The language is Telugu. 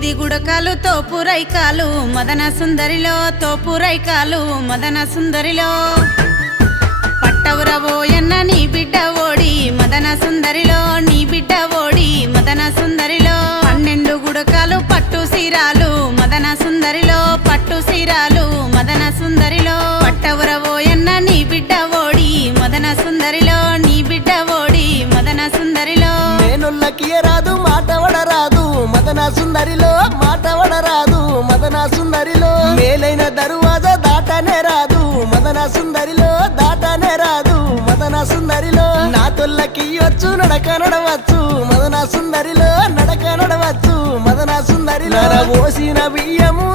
8 గుడకాలు తోపురైకాలు మదన సుందరిలో తోపురైకాలు మదన సుందరిలో పట్టవురవోయన్న నీ బిడ్డ ఓడి మదన సుందరిలో నీ బిడ్డ ఓడి మదన సుందరిలో 12 గుడకాలు పట్టు సీరాలు మదన సుందరిలో పట్టు సీరాలు మదన సుందరిలో పట్టవురవోయన్న నీ బిడ్డ ఓడి మదన సుందరిలో నీ బిడ్డ ఓడి మదన సుందరిలో నేనుల్లకి రాదు మాటవడరాదు మదన సుందరిలో మాటవడరాదు మదన సుందరిలో మేలైన దరువాజా దాటనే రాదు మదన సుందరిలో దాటనే రాదు మదన సుందరిలో నా తొల్లకి వచ్చు నడక నడవచ్చు మదన సుందరిలో నడక నడవచ్చు మదన సుందరిలో పోసిన బియ్యము